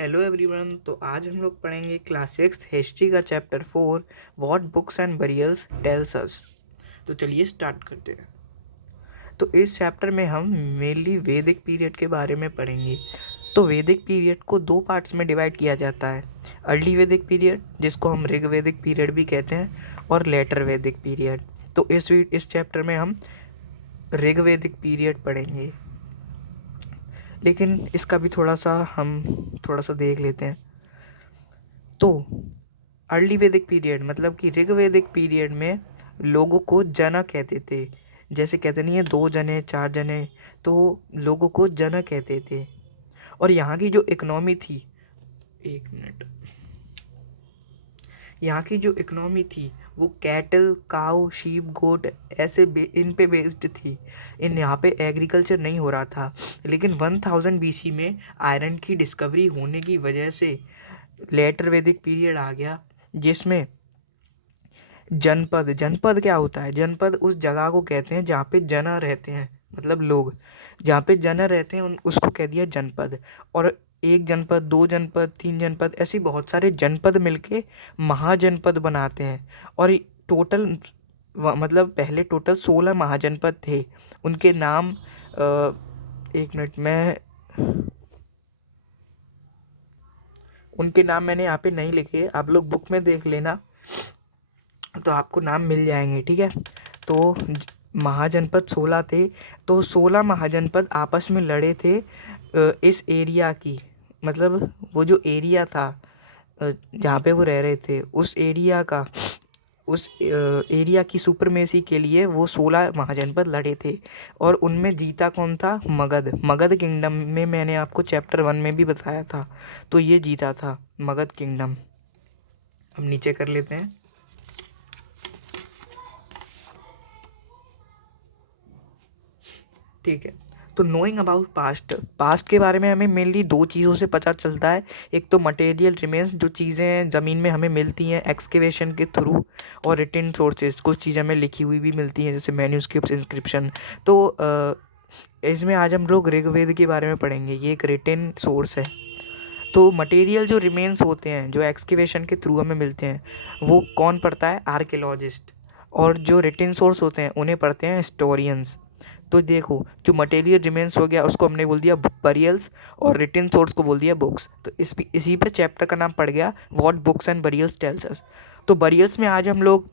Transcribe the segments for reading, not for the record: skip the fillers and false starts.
Hello everyone. तो आज हम लोग पढ़ेंगे क्लास 6 हिस्ट्री का chapter 4 what books and burials tells us. तो चलिए स्टार्ट करते हैं। तो इस चैप्टर में हम मेनली वैदिक पीरियड के बारे में पढ़ेंगे। तो वैदिक पीरियड को दो पार्ट्स में डिवाइड किया जाता है, अर्ली वैदिक पीरियड जिसको हम ऋग्वैदिक पीरियड भी कहते हैं और लेटर वैदिक पीरियड। तो इस चैप्टर में हम ऋग्वैदिक पीरियड पढ़ेंगे, लेकिन इसका भी थोड़ा सा देख लेते हैं। तो अर्ली वैदिक पीरियड मतलब कि ऋग्वैदिक पीरियड में लोगों को जन कहते थे। जैसे कहते नहीं है 2 जने 4 जने, तो लोगों को जन कहते थे। और यहाँ की जो इकोनॉमी थी, एक मिनट, यहाँ की जो इकोनॉमी थी वो कैटल, काउ, शीप, गोट ऐसे इन पे बेस्ड थी। यहाँ पे एग्रीकल्चर नहीं हो रहा था। लेकिन 1000 बीसी में आयरन की डिस्कवरी होने की वजह से लेटर वैदिक पीरियड आ गया, जिसमें जनपद, जनपद क्या होता है? जनपद उस जगह को कहते हैं जहाँ पे जना रहते हैं, मतलब लोग जहाँ पे जना रहते हैं उसको कह दिया जनपद। और एक जनपद, 2 जनपद, 3 जनपद, ऐसे बहुत सारे जनपद मिलके महाजनपद बनाते हैं। और टोटल मतलब पहले टोटल 16 महाजनपद थे। उनके नाम एक मिनट में, उनके नाम मैंने यहाँ पे नहीं लिखे, आप लोग बुक में देख लेना तो आपको नाम मिल जाएंगे, ठीक है। तो महाजनपद 16 थे। तो 16 महाजनपद आपस में लड़े थे इस एरिया की, मतलब वो जो एरिया था जहाँ पे वो रह रहे थे, उस एरिया की सुपरमेसी के लिए वो 16 महाजनपद लड़े थे। और उनमें जीता कौन था? मगध। मगध किंगडम में मैंने आपको चैप्टर 1 में भी बताया था। तो ये जीता था मगध किंगडम। अब नीचे कर लेते हैं। ठीक है। तो नोइंग अबाउट पास्ट, पास्ट के बारे में हमें मेनली 2 चीज़ों से पता चलता है। एक तो मटेरियल रिमेन्स, जो चीज़ें ज़मीन में हमें मिलती हैं एक्सकेवेशन के थ्रू, और रिटन सोर्सेज, कुछ चीज़ें हमें लिखी हुई भी मिलती हैं जैसे मैन्यूस्क्रिप्ट, इंस्क्रिप्शन। तो इसमें आज हम लोग ऋग्वेद के बारे में पढ़ेंगे, ये एक रिटन सोर्स है। तो मटेरियल जो रिमेन्स होते हैं, जो एक्सकेवेशन के थ्रू हमें मिलते हैं, वो कौन पढ़ता है? आर्कियोलॉजिस्ट। और जो रिटन सोर्स होते हैं उन्हें पढ़ते हैं हिस्टोरियंस। तो देखो, जो मटेरियल रिमेन्स हो गया उसको हमने बोल दिया बरियल्स, और रिटन सोर्स को बोल दिया बुक्स। तो इसी पे चैप्टर का नाम पड़ गया what books and burials tells us. तो बरियल्स में आज हम लोग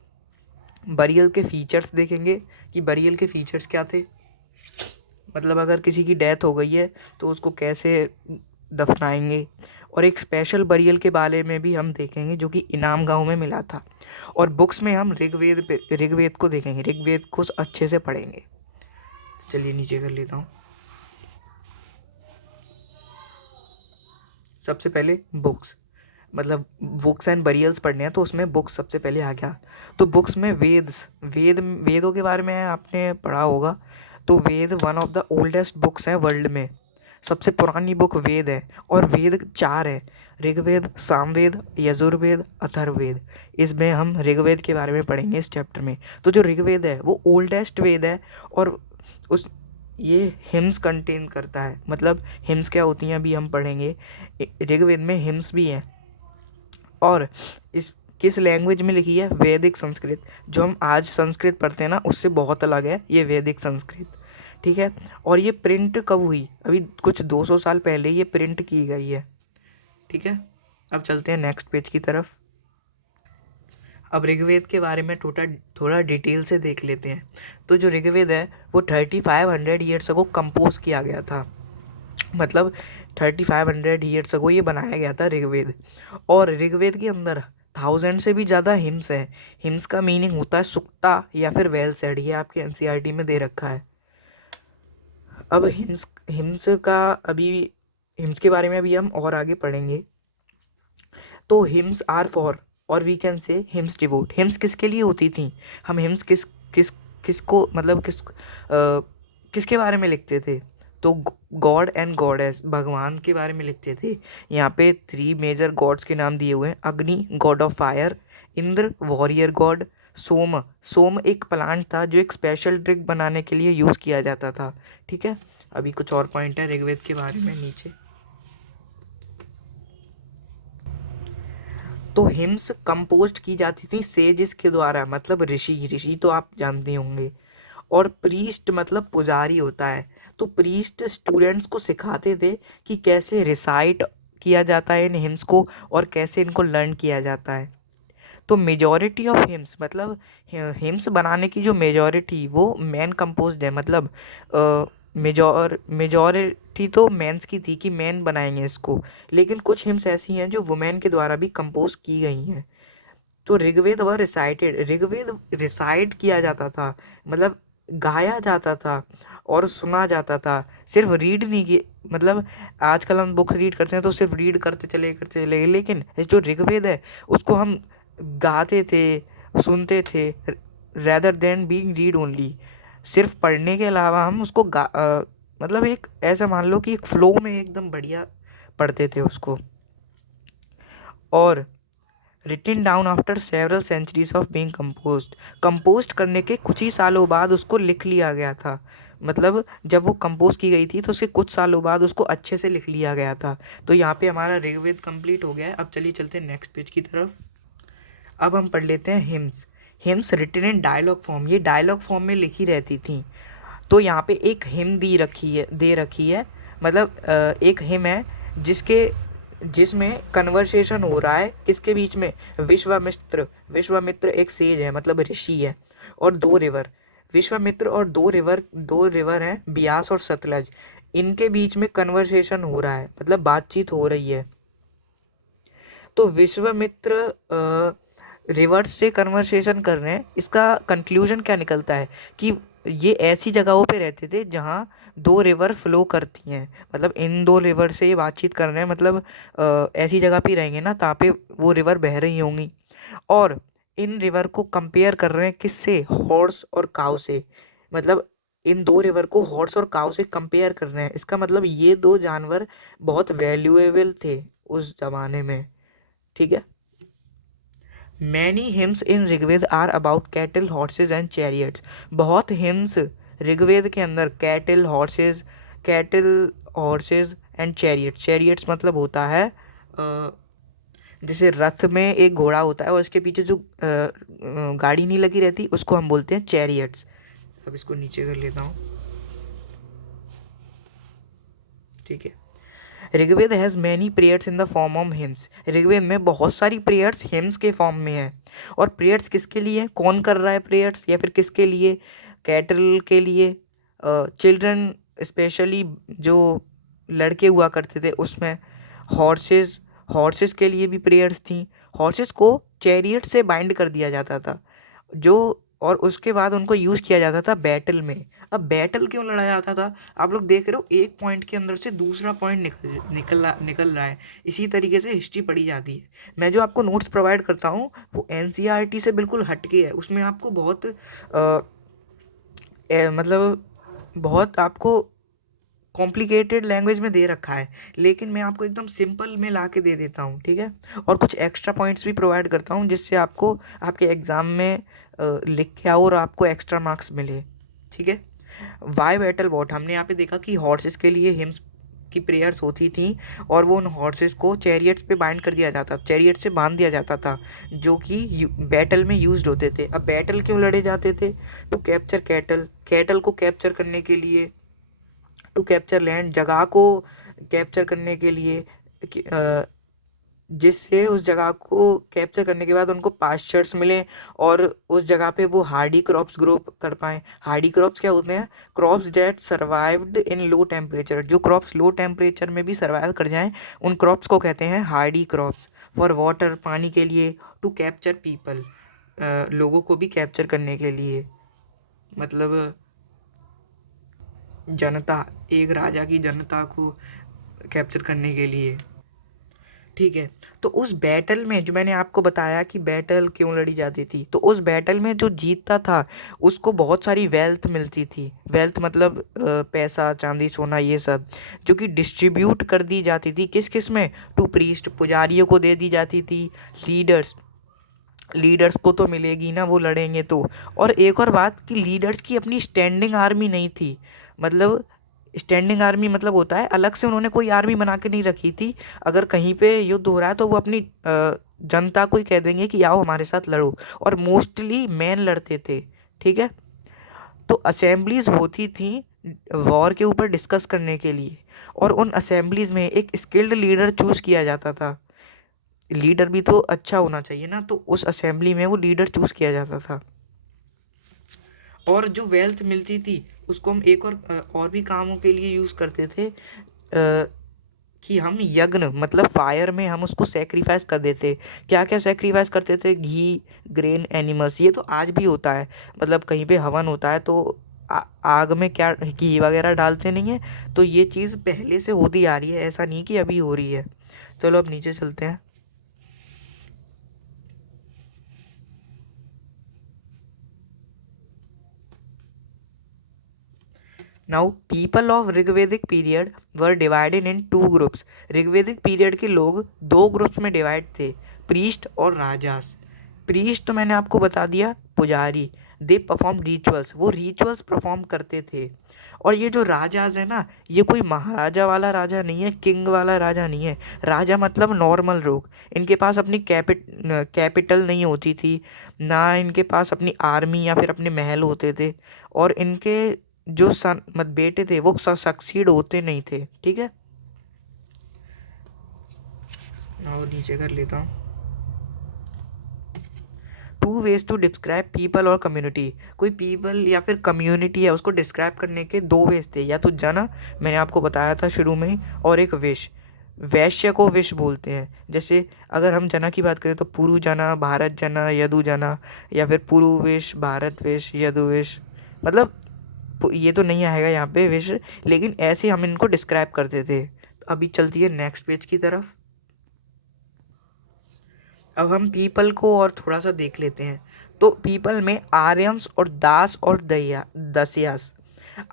बरियल के फीचर्स देखेंगे कि बरियल के फीचर्स क्या थे। मतलब अगर किसी की डेथ हो गई है तो उसको कैसे दफनाएंगे। और एक स्पेशल बरियल के बारे में भी हम देखेंगे जो कि इनाम गांव में मिला था। और बुक्स में हम ऋग्वेद को देखेंगे, ऋग्वेद को अच्छे से पढ़ेंगे। तो चलिए नीचे कर लेता हूँ। सबसे पहले बुक्स, मतलब बुक्स एंड बरियल्स पढ़ने हैं तो उसमें बुक्स सबसे पहले आ गया। तो बुक्स में वेदों के बारे में आपने पढ़ा होगा। तो Veda one of the oldest books है वर्ल्ड में, सबसे पुरानी बुक वेद है। और वेद 4 है, ऋग्वेद, सामवेद, यजुर्वेद, अथर्ववेद। इसमें हम ऋग्वेद के बारे में पढ़ेंगे इस चैप्टर में। तो जो ऋग्वेद है वो ओल्डेस्ट वेद है, और उस ये हिम्स कंटेन करता है। मतलब हिम्स क्या होती हैं अभी हम पढ़ेंगे। ऋग्वेद में हिम्स भी हैं। और इस किस लैंग्वेज में लिखी है? वैदिक संस्कृत। जो हम आज संस्कृत पढ़ते हैं ना, उससे बहुत अलग है ये वैदिक संस्कृत, ठीक है। और ये प्रिंट कब हुई? अभी कुछ 200 साल पहले ये प्रिंट की गई है, ठीक है। अब चलते हैं नेक्स्ट पेज की तरफ। अब ऋग्वेद के बारे में थोड़ा डिटेल से देख लेते हैं। तो जो ऋग्वेद है वो 3500 ईयर्स अगो कंपोज किया गया था। मतलब 3500 ईयर्स अगो ये बनाया गया था ऋग्वेद। और ऋग्वेद के अंदर 1000 से भी ज़्यादा हिम्स है। हिम्स का मीनिंग होता है सुक्ता या फिर वेल सेड, ये आपके एनसीईआरटी में दे रखा है। अब हिम्स के बारे में अभी हम और आगे पढ़ेंगे। तो हिम्स आर फॉर, और we can say hymns devote. Hymns किसके लिए होती थी? हम हिम्स किसको मतलब किसके बारे में लिखते थे? तो गॉड एंड गॉडेस, भगवान के बारे में लिखते थे। यहाँ पे 3 मेजर गॉड्स के नाम दिए हुए हैं। Agni, god of fire, Indra, warrior god, Soma, Soma एक प्लांट था जो एक स्पेशल ड्रिंक बनाने के लिए यूज़ किया जाता था, ठीक है। अभी कुछ और पॉइंट है ऋग्वेद के बारे में नीचे। तो हिम्स कंपोस्ट की जाती थी सेजिस के द्वारा, मतलब ऋषि, ऋषि तो आप जानते होंगे। और प्रीस्ट मतलब पुजारी होता है। तो प्रीस्ट स्टूडेंट्स को सिखाते थे कि कैसे रिसाइट किया जाता है इन हिम्स को और कैसे इनको लर्न किया जाता है। तो मेजॉरिटी ऑफ हिम्स मतलब हिम्स बनाने की जो मेजॉरिटी वो मैन कंपोज्ड है, मतलब मेजॉरिटी तो मेंस की थी कि मेन बनाएंगे इसको, लेकिन कुछ हिम्स ऐसी हैं जो वुमेन के द्वारा भी कंपोज की गई हैं। तो ऋग्वेद व रिसाइटेड, ऋग्वेद रिसाइट किया जाता था, मतलब गाया जाता था और सुना जाता था, सिर्फ रीड नहीं किए। मतलब आजकल हम बुक्स रीड करते हैं तो सिर्फ रीड करते चले गए, लेकिन ये जो ऋग्वेद है उसको हम गाते थे, सुनते थे, rather than being read only. सिर्फ पढ़ने के अलावा हम उसको मतलब एक ऐसा मान लो कि एक फ्लो में एकदम बढ़िया पढ़ते थे उसको। और written down after several centuries of being composed, compose करने के कुछ ही सालों बाद उसको लिख लिया गया था। मतलब जब वो कंपोज की गई थी तो उसके कुछ सालों बाद उसको अच्छे से लिख लिया गया था। तो यहाँ पे हमारा ऋग्वेद कंप्लीट हो गया है। अब चलिए चलते हैं नेक्स्ट पेज की तरफ। अब हम पढ़ लेते हैं hymns. Hymns written in dialogue form, ये डायलॉग फॉर्म में लिखी रहती थी। तो यहाँ पे एक हिम दे रखी है, मतलब एक हिम है जिसके जिसमें कन्वर्सेशन हो रहा है किसके बीच में, विश्वामित्र, विश्वामित्र एक सेज है मतलब ऋषि है, और दो रिवर, विश्वामित्र और दो रिवर हैं ब्यास और सतलज, इनके बीच में कन्वर्सेशन हो रहा है, मतलब बातचीत हो रही है। तो विश्वामित्र रिवर्स से कन्वर्सेशन कर रहे हैं, इसका कंक्लूजन क्या निकलता है कि ये ऐसी जगहों पे रहते थे जहाँ दो रिवर फ्लो करती हैं, मतलब इन दो रिवर से ये बातचीत कर रहे हैं, मतलब ऐसी जगह पे रहेंगे ना जहाँ पे वो रिवर बह रही होंगी। और इन रिवर को कंपेयर कर रहे हैं किससे, हॉर्स और काउ से, मतलब इन दो रिवर को हॉर्स और काउ से कंपेयर कर रहे हैं। इसका मतलब ये दो जानवर बहुत वैल्यूएबल थे उस जमाने में, ठीक है। Many hymns in Rigveda are about cattle horses and chariots, बहुत हिम्स ऋग्वेद के अंदर cattle horses and chariots, chariots मतलब होता है जैसे रथ में एक घोड़ा होता है और उसके पीछे जो गाड़ी नहीं लगी रहती उसको हम बोलते हैं चैरियट्स। अब इसको नीचे कर लेता हूँ, ठीक है। Rigveda has many prayers in the form of hymns, Rigveda में बहुत सारी प्रेयर्स हिम्स के फॉर्म में है। और प्रेयर्स किसके लिए, कौन कर रहा है प्रेयर्स, या फिर किसके लिए, कैटल के लिए, चिल्ड्रन स्पेशली जो लड़के हुआ करते थे उसमें, हॉर्सेस, हॉर्सेस के लिए भी प्रेयर्स थी। हॉर्सेस को चैरियट से बाइंड कर दिया जाता था जो, और उसके बाद उनको यूज़ किया जाता था बैटल में। अब बैटल क्यों लड़ा जाता था, आप लोग देख रहे हो एक पॉइंट के अंदर से दूसरा पॉइंट निकल रहा है, इसी तरीके से हिस्ट्री पढ़ी जाती है। मैं जो आपको नोट्स प्रोवाइड करता हूँ वो एनसीईआरटी से बिल्कुल हटके है, उसमें आपको बहुत मतलब बहुत आपको कॉम्प्लिकेटेड लैंग्वेज में दे रखा है, लेकिन मैं आपको एकदम सिंपल में ला के दे देता हूँ, ठीक है। और कुछ एक्स्ट्रा पॉइंट्स भी प्रोवाइड करता हूँ जिससे आपको आपके एग्ज़ाम में लिख के आओ और आपको एक्स्ट्रा मार्क्स मिले, ठीक है। वाई बैटल वॉट, हमने यहाँ पे देखा कि हॉर्सेस के लिए हिम्स की प्रेयर्स होती थी और वो उन हॉर्सेस को चैरियट्स पे बाइंड कर दिया जाता, चैरियट से बांध दिया जाता था जो कि बैटल में यूज्ड होते थे। अब बैटल क्यों लड़े जाते थे, टू कैप्चर कैटल, कैटल को कैप्चर करने के लिए, टू कैप्चर लैंड, जगह को कैप्चर करने के लिए, जिससे उस जगह को कैप्चर करने के बाद उनको पास्चर्स मिले और उस जगह पे वो हार्डी क्रॉप्स ग्रो कर पाएँ। हार्डी क्रॉप्स क्या होते हैं, crops that survived in low temperature, जो क्रॉप्स लो टेम्परेचर में भी सर्वाइव कर जाएं उन क्रॉप्स को कहते हैं हार्डी क्रॉप्स। फॉर वाटर, पानी के लिए, टू कैप्चर पीपल, लोगों को भी कैप्चर करने के लिए, मतलब जनता, एक राजा की जनता को कैप्चर करने के लिए, ठीक है। तो उस बैटल में जो मैंने आपको बताया कि बैटल क्यों लड़ी जाती थी, तो उस बैटल में जो जीतता था उसको बहुत सारी वेल्थ मिलती थी, वेल्थ मतलब पैसा, चांदी, सोना, ये सब, जो कि डिस्ट्रीब्यूट कर दी जाती थी किस किस में, टू प्रीस्ट, पुजारियों को दे दी जाती थी, लीडर्स, लीडर्स को तो मिलेगी ना, वो लड़ेंगे तो। और एक और बात कि लीडर्स की अपनी स्टैंडिंग आर्मी नहीं थी, मतलब स्टैंडिंग आर्मी मतलब होता है अलग से उन्होंने कोई आर्मी बना के नहीं रखी थी, अगर कहीं पे युद्ध हो रहा है तो वो अपनी जनता को ही कह देंगे कि आओ हमारे साथ लड़ो, और मोस्टली मैन लड़ते थे। ठीक है, तो असेंबलीज होती थी वॉर के ऊपर डिस्कस करने के लिए, और उन असेंबलीज में एक स्किल्ड लीडर चूज किया जाता था। लीडर भी तो अच्छा होना चाहिए ना, तो उस असेंबली में वो लीडर चूज किया जाता था। और जो वेल्थ मिलती थी उसको हम एक और भी कामों के लिए यूज करते थे, कि हम यज्ञ मतलब फायर में हम उसको सेक्रीफाइस कर देते। क्या क्या सेक्रीफाइस करते थे? घी, ग्रेन, एनिमल्स। ये तो आज भी होता है, मतलब कहीं पे हवन होता है तो आग में क्या घी वगैरह डालते नहीं है, तो ये चीज़ पहले से होती आ रही है, ऐसा नहीं कि अभी हो रही है। चलो अब नीचे चलते हैं। Now people of Rigvedic period were divided in two groups. Rigvedic period के लोग दो ग्रुप्स में डिवाइड थे, प्रीस्ट और राजास। प्रीस्ट तो मैंने आपको बता दिया, पुजारी। दे परफॉर्म रिचुअल्स, वो रिचुअल्स परफॉर्म करते थे। और ये जो राजाज है ना, ये कोई महाराजा वाला राजा नहीं है, किंग वाला राजा नहीं है। राजा मतलब नॉर्मल लोग। इनके पास अपनी कैपिटल नहीं होती थी, ना इनके पास अपनी आर्मी या फिर अपने महल होते थे, और इनके जो सन मत बेटे थे वो सक्सीड होते नहीं थे। ठीक है, और नीचे कर लेता हूँ। Two ways to describe people और कम्युनिटी। कोई पीपल या फिर कम्युनिटी है उसको डिस्क्राइब करने के दो वेज थे, या तो जन, मैंने आपको बताया था शुरू में ही, और एक विश। वैश्य को विश बोलते हैं। जैसे अगर हम जना की बात करें तो पुरु जना, भारत जना, यदु जना, या फिर पुरु विश, भारत विश, यदु विश। मतलब ये तो नहीं आएगा यहाँ पे विश, लेकिन ऐसे हम इनको डिस्क्राइब करते थे। तो अभी चलती है नेक्स्ट पेज की तरफ। अब हम पीपल को और थोड़ा सा देख लेते हैं। तो पीपल में आर्यंस और दास और दया दस्यास।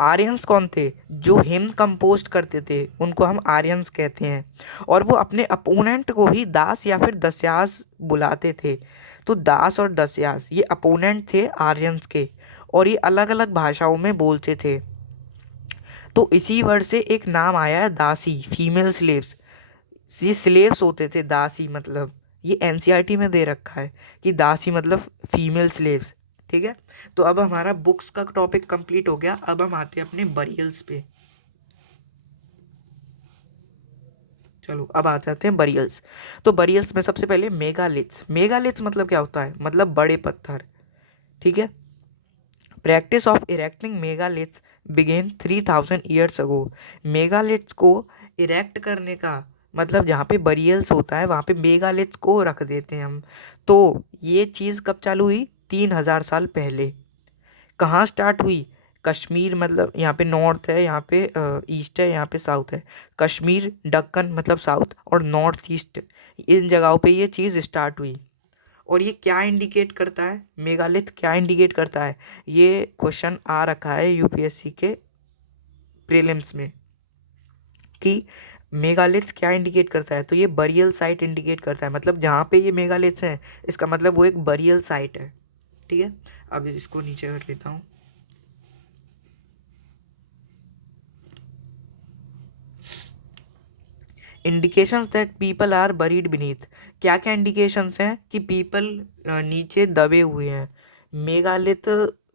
आर्यंस कौन थे? जो हिम कंपोस्ट करते थे उनको हम आर्यंस कहते हैं, और वो अपने अपोनेंट को ही दास या फिर दस्यास बुलाते थे। तो दास और दस्यास ये अपोनेंट थे आर्यंस के, और ये अलग अलग भाषाओं में बोलते थे। तो इसी वर्ड से एक नाम आया है दासी, फीमेल स्लेव्स। ये स्लेव्स होते थे, दासी मतलब, ये एनसीईआरटी में दे रखा है कि दासी मतलब फीमेल स्लेव्स। ठीक है, तो अब हमारा बुक्स का टॉपिक कंप्लीट हो गया। अब हम आते हैं अपने बरियल्स पे। चलो अब आ जाते हैं बरियल्स। तो बरियल्स में सबसे पहले मेगालिथ्स। मेगालिथ्स मतलब क्या होता है? मतलब बड़े पत्थर। ठीक है, practice of erecting megaliths began 3000 years ago. Megaliths को इरेक्ट करने का मतलब जहाँ पे बरियल्स होता है वहाँ पे मेगालिथ्स को रख देते हैं हम। तो ये चीज़ कब चालू हुई? 3000 साल पहले। कहाँ स्टार्ट हुई? कश्मीर, मतलब यहाँ पे नॉर्थ है, यहाँ पे ईस्ट है, यहाँ पे साउथ है। कश्मीर, दक्कन मतलब साउथ, और नॉर्थ ईस्ट, इन जगहों पे ये चीज़ स्टार्ट हुई। और ये क्या इंडिकेट करता है? मेगालिथ क्या इंडिकेट करता है? ये क्वेश्चन आ रखा है यूपीएससी के प्रीलिम्स में कि मेगालिथ्स क्या इंडिकेट करता है। तो ये बरियल साइट इंडिकेट करता है, मतलब जहाँ पे ये मेगालिथ्स हैं इसका मतलब वो एक बरियल साइट है। ठीक है, अब इसको नीचे कर लेता हूँ। Indications that people are buried beneath. क्या क्या इंडिकेशंस हैं कि पीपल नीचे दबे हुए हैं मेगालिथ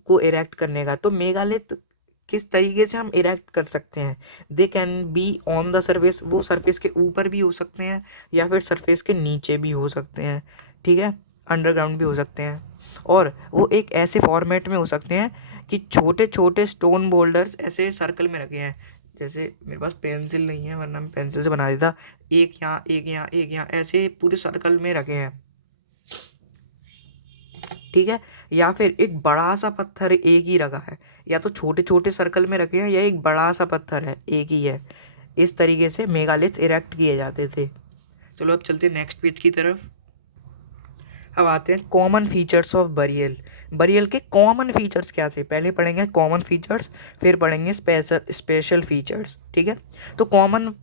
को इरेक्ट करने का? तो मेगालिथ किस तरीके से हम इरेक्ट कर सकते हैं? They can be on the surface, वो सरफेस के ऊपर भी हो सकते हैं या फिर सरफेस के नीचे भी हो सकते हैं। ठीक है, अंडरग्राउंड भी हो सकते हैं, और वो एक ऐसे फॉर्मेट में हो सकते हैं कि छोटे छोटे स्टोन बोल्डर्स ऐसे सर्कल में रखे हैं। जैसे मेरे पास पेंसिल नहीं है वरना मैं पेंसिल से बना देता, एक यहाँ, एक यहाँ, एक यहाँ, ऐसे पूरे सर्कल में रखे हैं। ठीक है, या फिर एक बड़ा सा पत्थर एक ही रखा है, या तो छोटे छोटे सर्कल में रखे हैं या एक बड़ा सा पत्थर है एक ही है। इस तरीके से मेगालिथ्स इरेक्ट किए जाते थे। चलो अब चलते हैं नेक्स्ट पेज की तरफ। अब आते हैं common features of burial. Burial के कॉमन फीचर्स क्या थे? पहले पढ़ेंगे कॉमन फीचर्स, फिर पढ़ेंगे स्पेशल फीचर्स। ठीक है, तो कॉमन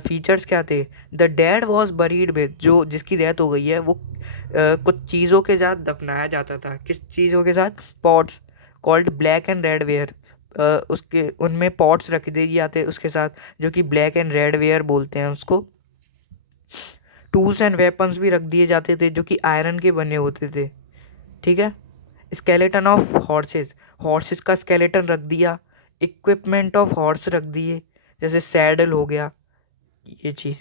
फीचर्स क्या थे? The did was buried with, जो जिसकी डेथ हो गई है वो कुछ चीज़ों के साथ दफनाया जाता था। किस चीज़ों के साथ? Pots called black and red ware. उसके उनमें पॉट्स रख दिए जाते उसके साथ, जो कि ब्लैक एंड रेड वेयर बोलते हैं उसको। टूल्स एंड वेपन्स भी रख दिए जाते थे जो कि आयरन के बने होते थे, ठीक है। स्केलेटन ऑफ हॉर्सेस, हॉर्सेस का स्केलेटन रख दिया। इक्विपमेंट ऑफ हॉर्स रख दिए, जैसे सैडल हो गया, ये चीज़।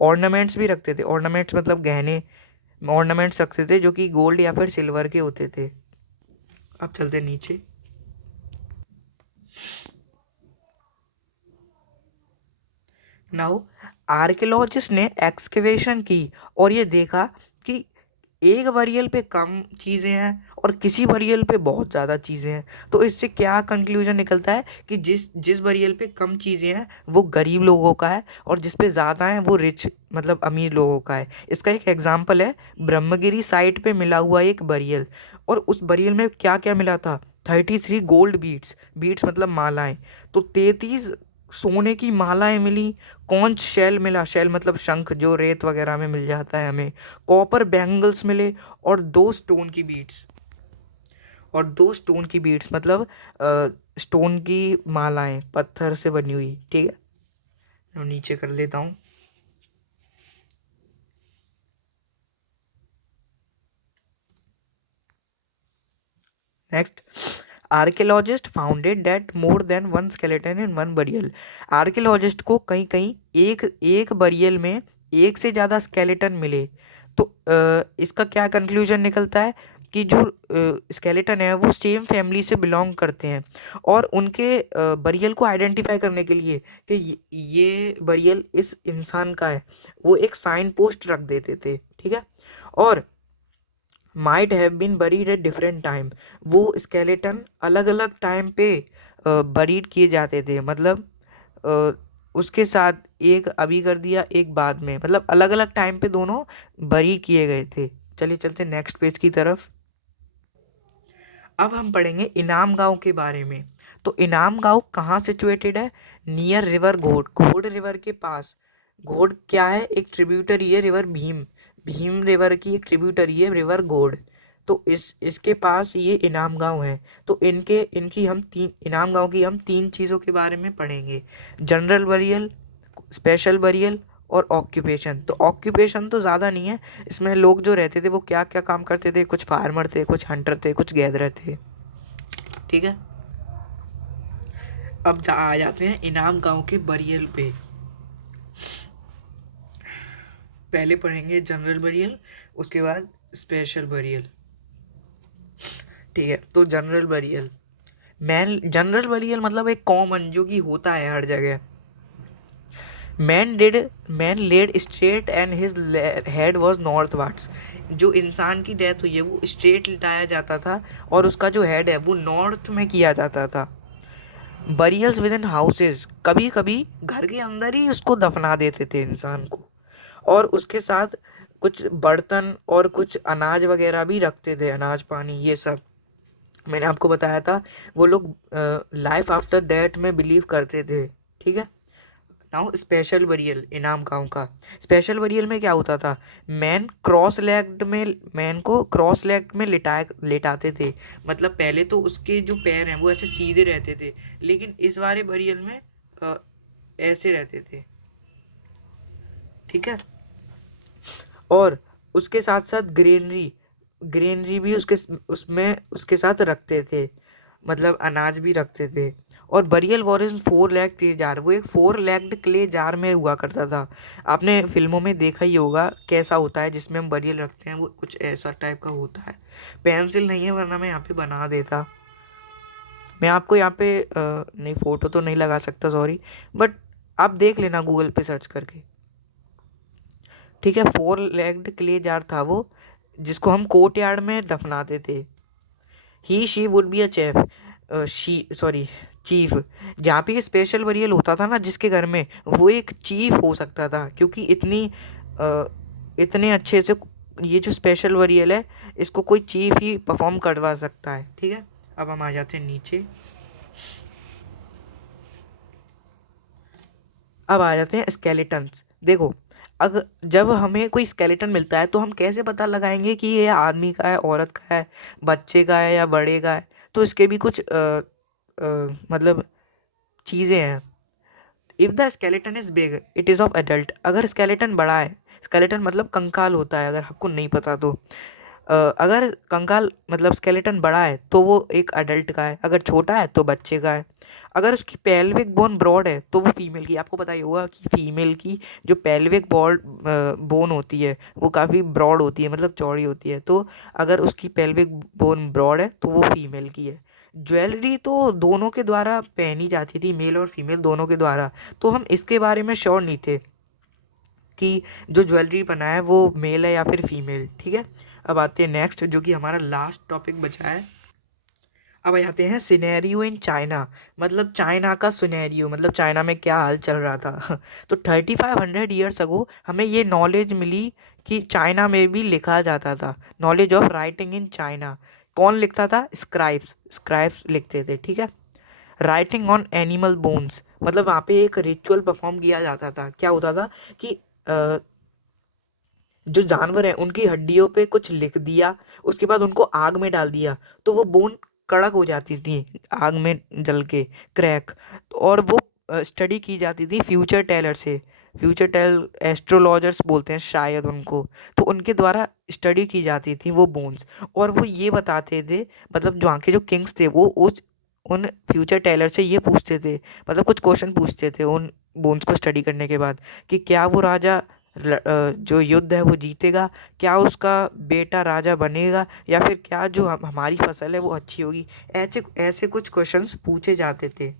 ऑर्नामेंट्स भी रखते थे, ऑर्नामेंट्स मतलब गहने, ऑर्नामेंट्स रखते थे जो कि गोल्ड या फिर सिल्वर के होते थे। अब चलते नीचे। नाउ आर्कियोलॉजिस्ट ने एक्सकेवेशन की और ये देखा कि एक बरियल पे कम चीज़ें हैं और किसी बरियल पे बहुत ज़्यादा चीज़ें हैं। तो इससे क्या कंक्लूजन निकलता है कि जिस जिस बरियल पे कम चीज़ें हैं वो गरीब लोगों का है, और जिस पे ज़्यादा हैं वो रिच मतलब अमीर लोगों का है। इसका एक एग्जांपल है ब्रह्मगिरी साइट पे मिला हुआ एक बरियल, और उस बरियल में क्या क्या मिला था, 33 गोल्ड बीट्स, बीट्स मतलब मालाएं, तो 33 सोने की मालाएं मिली। कॉन्च शेल मिला, शेल मतलब शंख जो रेत वगैरह में मिल जाता है हमें। कॉपर बैंगल्स मिले, और दो स्टोन की बीट्स, और दो स्टोन की बीट्स मतलब स्टोन की मालाएं पत्थर से बनी हुई, ठीक है। मैं नीचे कर लेता हूँ। Next, archaeologist founded that more than one skeleton in one burial. Archaeologist को कहीं कहीं एक एक बरियल में एक से ज़्यादा स्केलेटन मिले। तो इसका क्या कंक्लूजन निकलता है कि जो स्केलेटन है वो सेम फैमिली से बिलोंग करते हैं, और उनके बरियल को आइडेंटिफाई करने के लिए कि ये बरियल इस इंसान का है, वो एक साइन पोस्ट रख देते थे, ठीक है। और might have been buried at different time, वो स्केलेटन अलग अलग टाइम पे बरीड किए जाते थे, मतलब अ, उसके साथ एक अभी कर दिया एक बाद में, मतलब अलग अलग टाइम पे दोनों बरी किए गए थे। चलिए चलते नेक्स्ट पेज की तरफ। अब हम पढ़ेंगे इनाम गांव के बारे में। तो इनाम गांव कहाँ सिचुएटेड है, नियर रिवर घोड़, घोड़ रिवर के पास। घोड़ क्या है, एक ट्रिब्यूटरी है रिवर भीम, भीम रिवर की एक ट्रिब्यूटरी है रिवर घोड़। तो इसके पास ये इनाम गांव है। तो इनके इनकी हम तीन, इनाम गांव की हम तीन चीज़ों के बारे में पढ़ेंगे, जनरल बरियल, स्पेशल बरियल और ऑक्यूपेशन। तो ऑक्यूपेशन तो ज़्यादा नहीं है, इसमें लोग जो रहते थे वो क्या क्या काम करते थे, कुछ फार्मर थे, कुछ हंटर थे, कुछ गैदरर थे, ठीक है। अब आ जाते हैं इनाम गांव के बरियल पे। पहले पढ़ेंगे जनरल बरियल, उसके बाद स्पेशल बरियल, ठीक है। तो general burial, man general burial मतलब एक कॉमन जो कि होता है हर जगह। Man did man laid straight and his head was northwards, जो इंसान की डेथ हुई है वो स्ट्रेट लिटाया जाता था, और उसका जो हेड है वो नॉर्थ में किया जाता था। बरियल्स विद इन हाउसेज, कभी कभी घर के अंदर ही उसको दफना देते थे इंसान को, और उसके साथ कुछ बर्तन और कुछ अनाज वगैरह भी रखते थे, अनाज पानी ये सब। मैंने आपको बताया था वो लोग लाइफ आफ्टर डेथ में बिलीव करते थे, ठीक है। नाउ स्पेशल बरियल, इनाम गांव का स्पेशल बरियल में क्या होता था, मैन को क्रॉस लेग्ड में लेटाते थे। मतलब पहले तो उसके जो पैर हैं वो ऐसे सीधे रहते थे, लेकिन इस वाले बरियल में अ, ऐसे रहते थे, ठीक है। और उसके साथ साथ ग्रेनरी, ग्रेनरी भी उसमें उसके साथ रखते थे, मतलब अनाज भी रखते थे। और burial war 4 leg clay jar, वो एक 4 लेग्ड क्ले जार में हुआ करता था। आपने फिल्मों में देखा ही होगा कैसा होता है, जिसमें हम बरियल रखते हैं वो कुछ ऐसा टाइप का होता है। पेंसिल नहीं है वरना मैं यहाँ पे बना देता। मैं आपको यहाँ पे नहीं फोटो तो नहीं लगा सकता, सॉरी, बट आप देख लेना गूगल पे सर्च करके, ठीक है। 4 लेग्ड क्ले जार था वो, जिसको हम कोर्ट यार्ड में दफनाते थे। He she would be a chef, she sorry chief, जहाँ पे स्पेशल बरियल होता था ना जिसके घर में, वो एक चीफ हो सकता था, क्योंकि इतने अच्छे से ये जो स्पेशल बरियल है इसको कोई चीफ ही परफॉर्म करवा सकता है, ठीक है। अब हम आ जाते हैं नीचे। अब आ जाते हैं स्केलेटन्स। देखो, अगर जब हमें कोई स्केलेटन मिलता है तो हम कैसे पता लगाएंगे कि ये आदमी का है, औरत का है, बच्चे का है या बड़े का है। तो इसके भी कुछ मतलब चीज़ें हैं। If the skeleton is big it is of adult, अगर स्केलेटन बड़ा है स्केलेटन मतलब कंकाल होता है, अगर आपको नहीं पता तो। अगर कंकाल मतलब स्केलेटन बड़ा है तो वो एक अडल्ट का है, अगर छोटा है तो बच्चे का है। अगर उसकी पेल्विक बोन ब्रॉड है तो वो फीमेल की। आपको पता ही होगा कि फीमेल की जो पेल्विक बोन होती है वो काफ़ी ब्रॉड होती है, मतलब चौड़ी होती है। तो अगर उसकी पेल्विक बोन ब्रॉड है तो वो फीमेल की है। ज्वेलरी तो दोनों के द्वारा पहनी जाती थी, मेल और फीमेल दोनों के द्वारा। तो हम इसके बारे में श्योर नहीं थे कि जो ज्वेलरी बनाया है वो मेल है या फिर फीमेल। ठीक है, अब आते हैं नेक्स्ट जो कि हमारा लास्ट टॉपिक बचा है। अब आते हैं सिनेरियो इन चाइना, मतलब चाइना का सिनेरियो, मतलब चाइना में क्या हाल चल रहा था। तो 3500 ईयर्स अगो हमें ये नॉलेज मिली कि चाइना में भी लिखा जाता था। Knowledge of writing in China. कौन लिखता था? स्क्राइब्स, स्क्राइब्स लिखते थे। ठीक है, राइटिंग ऑन एनिमल बोन्स, मतलब वहाँ पे एक रिचुअल परफॉर्म किया जाता था। क्या होता था कि जो जानवर है उनकी हड्डियों पे कुछ लिख दिया, उसके बाद उनको आग में डाल दिया तो वो बोन कड़क हो जाती थी आग में जल के, क्रैक। और वो स्टडी की जाती थी फ्यूचर टेलर से। फ्यूचर टेल एस्ट्रोलॉजर्स बोलते हैं शायद उनको। तो उनके द्वारा स्टडी की जाती थी वो बोन्स, और वो ये बताते थे, मतलब जो वहाँ के जो किंग्स थे वो उस उन फ्यूचर टेलर से ये पूछते थे, मतलब कुछ क्वेश्चन पूछते थे उन बोन्स को स्टडी करने के बाद, कि क्या वो राजा जो युद्ध है वो जीतेगा, क्या उसका बेटा राजा बनेगा, या फिर क्या जो हमारी फसल है वो अच्छी होगी। ऐसे ऐसे कुछ क्वेश्चंस पूछे जाते थे।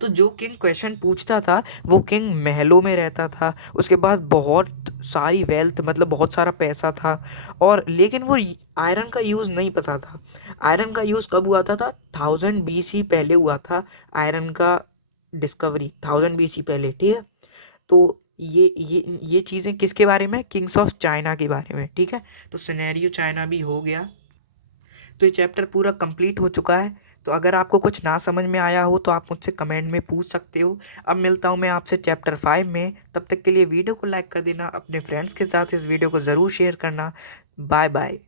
तो जो किंग क्वेश्चन पूछता था वो किंग महलों में रहता था, उसके बाद बहुत सारी वेल्थ, मतलब बहुत सारा पैसा था। और लेकिन वो आयरन का यूज़ नहीं पता था। आयरन का यूज़ कब हुआ था? 1000 BC पहले हुआ था आयरन का डिस्कवरी, 1000 BC पहले। ठीक है, तो ये चीज़ें किसके बारे में? किंग्स ऑफ चाइना के बारे में। ठीक है, तो सिनेरियो चाइना भी हो गया। तो ये चैप्टर पूरा कंप्लीट हो चुका है। तो अगर आपको कुछ ना समझ में आया हो तो आप मुझसे कमेंट में पूछ सकते हो। अब मिलता हूँ मैं आपसे चैप्टर 5 में, तब तक के लिए वीडियो को लाइक कर देना, अपने फ्रेंड्स के साथ इस वीडियो को ज़रूर शेयर करना। Bye bye.